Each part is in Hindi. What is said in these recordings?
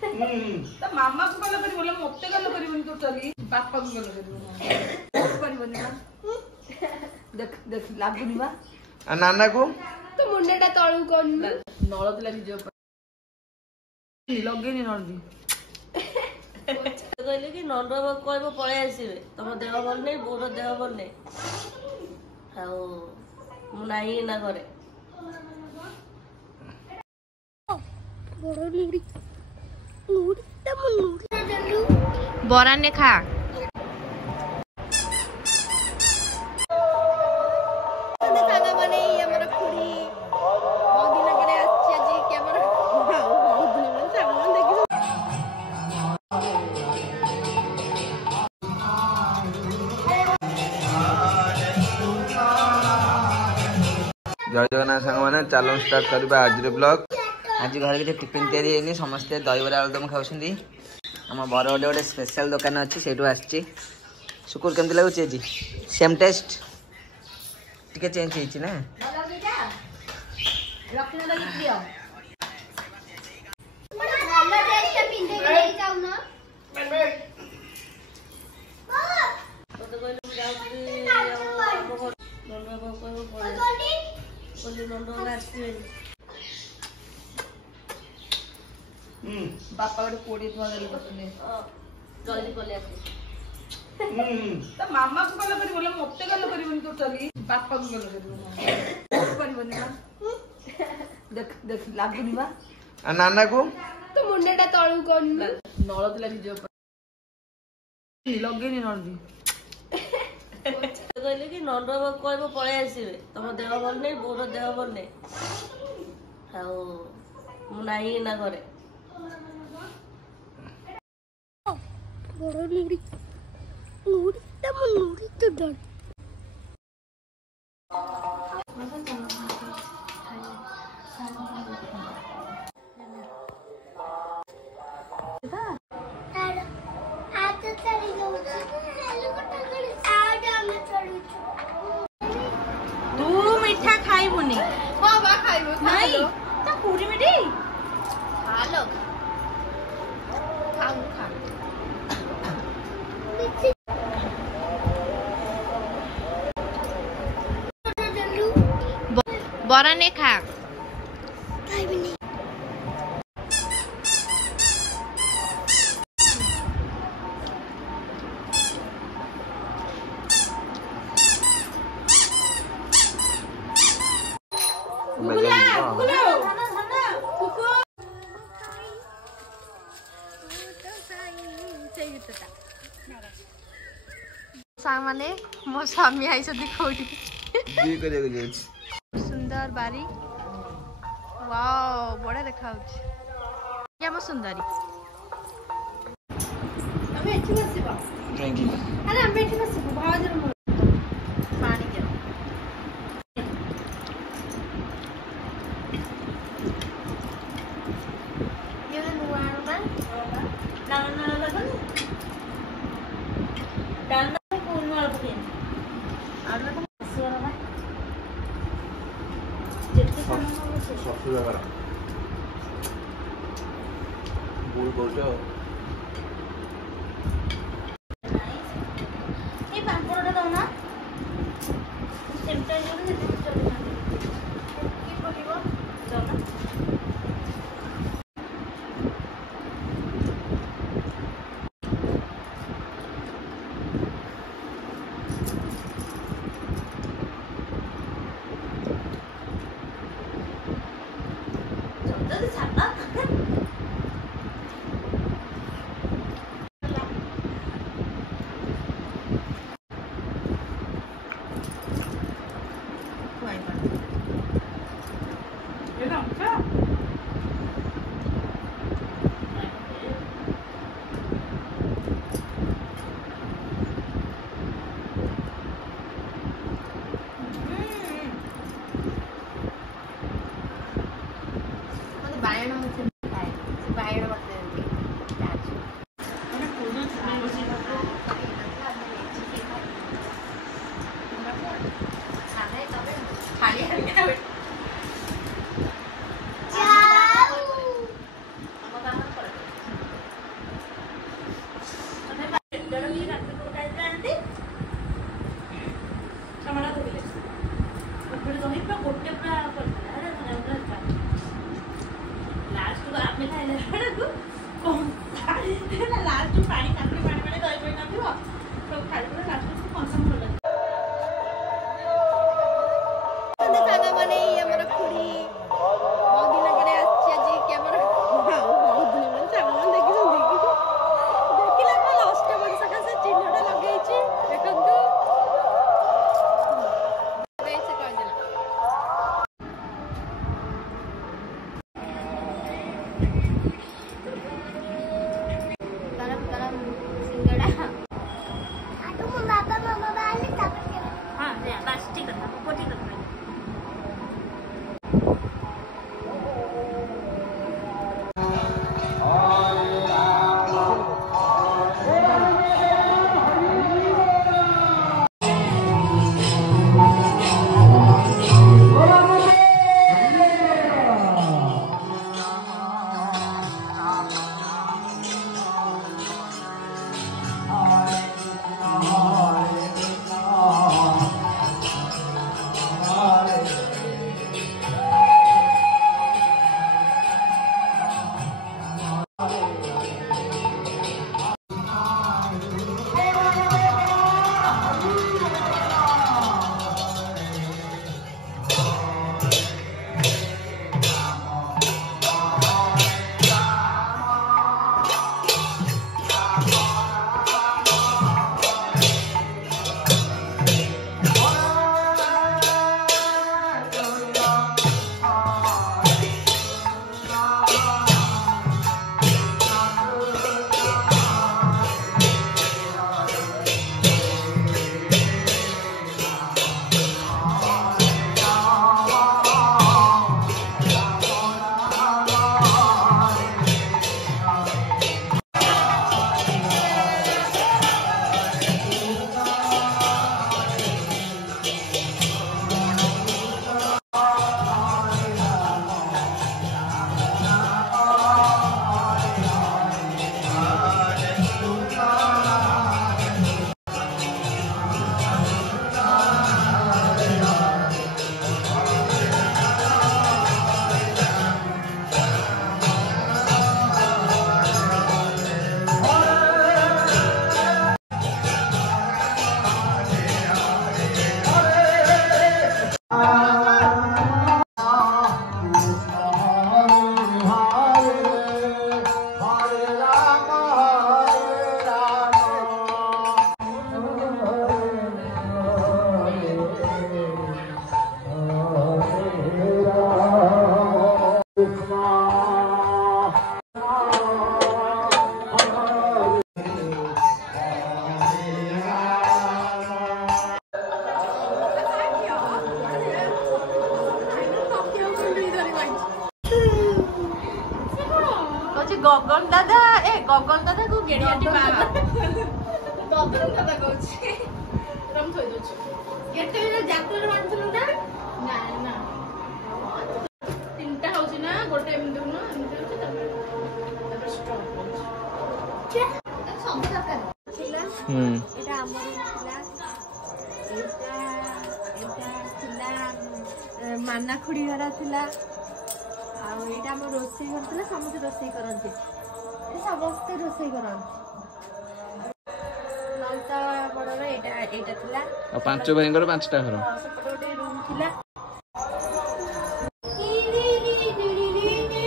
ता मामा को गल करी बोले मते गल करिवनी टोटली पापा को गल करिवनी करिवनी ना देख देख लागुनी बा आ नाना को तो मुंडेटा तळू कोन नळ दिला निज लगेनी नळदी कहले कि नंद कहब पळै आसीबे तम देह भल नै बोर देह भल नै हाउ मु नाही ना करे बड़ नुडी नुडी त मु नुडी जल्लू बराने खा खाना बने हमरा खुड़ी बहुत दिन करे अच्छा जी के हमरा बहुत दिन सामान देखि जय जगन्नाथ सांग मैंने चलो स्टार्ट करबा आज रे ब्लॉग। आज घर के टिफिन तैयारी हैनी समस्ते दहीबरा आलुदम खाउछंदी। हम बरगडे गोटे स्पेशल दुकान अच्छी सेठू आछि। शुकुर केमती लागुछि जी सेम टेस्ट टिके चेंज ହେଇछि ना रखना लगी दियो वाला ड्रेस के पिंदे के जाऊ ना तो कहले मु जाउछि नंद कहब पळै बोली नंद आसीबे बापा गोटे कोड़ी थवा देले बसने जल्दी पले आसी ता मामा को गल करी बोले मते गल करिवनी टोटली पापा को गल करिवनी ना देख देख लागुनी बा आ नाना को तो मुंडेटा तळू कोन नळ दिला निज लगेनी नळदी कहले कि नंद कहब पळै आसीबे तम देह भल नै बोर देह भल नै हाउ मु नाही ना करे बड़ नुडी नुडी त मु नुडी तो डर तू मीठा खाइबुनी हां बा खाइबो नहीं ता पूरी मिठी हालो खाऊ खा बराने खा खाइबी नहीं सांग माने मो स्वामी आइस देखौटी बी करे के जाय सुंदर बारी वाओ बड़ा देखाउछ या मो सुंदरी हमें अच्छी बसिबा थैंक यू अरे हम बैठी बसिबा भाजर मो पानी के ये नुआर ना ना लगन डालना कोन वाला के आलू को सेवा बा जेते खाना सब जगह बोल बोलते ये पांपड़टा दाও ना सेमटा जो जेते चले की पडिबो दाও ना जल्दी छापा ଖାଇଲା ବେଳକୁ ଲାଷ୍ଟ ପାଣି କାଟି ପାଣି ପାଣି ଦହି ପଡ଼ି ନଥିବ ସବୁ ଖାଇଦେଲେ ଲାଷ୍ଟ କଂସା ଭଲ ଲାଗେ। ସାଙ୍ଗମାନେ ଆମର ଖୁଡି ବହୁତ ଦିନ ପରେ ଆସିଛି ଆଜି କ୍ୟାମେରା ବହୁତ ଦିନ ପରେ ସାଙ୍ଗମାନେ ଦେଖିଛନ୍ତି ଦେଖିଲା ପରେ ଅଷ୍ଟବର୍ଷ ସକାଶେ ଚିହ୍ନଟା ଲଗେଇଛି ଦେଖନ୍ତୁ ସେ କହିଦେଲା गरम गरम सिंगड़ा हाँ बस ठीक है पोटी कर गगन दादा को गेड़ियाटी बाबा गगन दादा कहूची रम थोई दोछु केते बेला जात्रा बांधलु ना ना ना तीनटा होची ना गोटे एमदु ना एमदु तब स्ट्रॉंग क्या सब दरकार छिला एटा हमर छिला एटा छिला माना खुडी हरा छिला एटा हम रोसई करथिला समस्त रोसई करंती समस्त रोसई करंती नलता बडर एटा थिला और पांच भाईंगर पांचटा घर सेपटे गोटे रूम थिला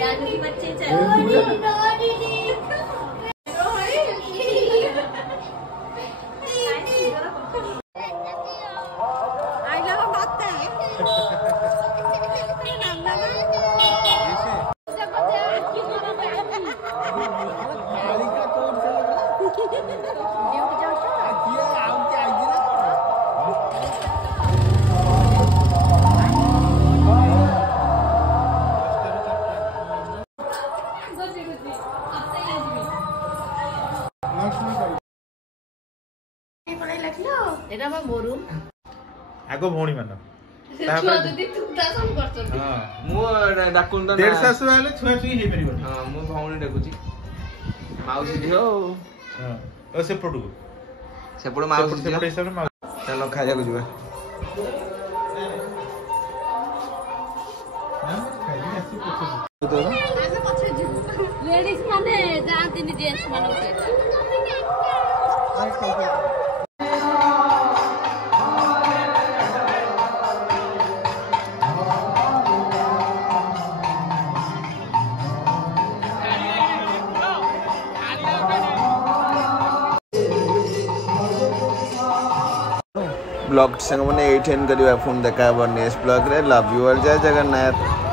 रानी बच्चे चल आई लव माता है एटा मोरू आगो भौणी मान छुआ जदी तुटा सब करछ मु डाकुन तो डेढ़ सासु आले छुआ छुई हे परिबो हां मु भौणी डाकुची माउसी दियो हां ओ सेपटू सेपड़ माउसी दियो सेपट हिसाब रे चलो खाया को जीवा हां खाई आसी तो आसे पछे जीव लेडीज माने जातिनि जेंट्स माने सहित ब्लॉग संग मैंने 8 करवा फोन देखा नेक्स्ट ब्लॉग रे लव यू ऑल जय जगन्नाथ।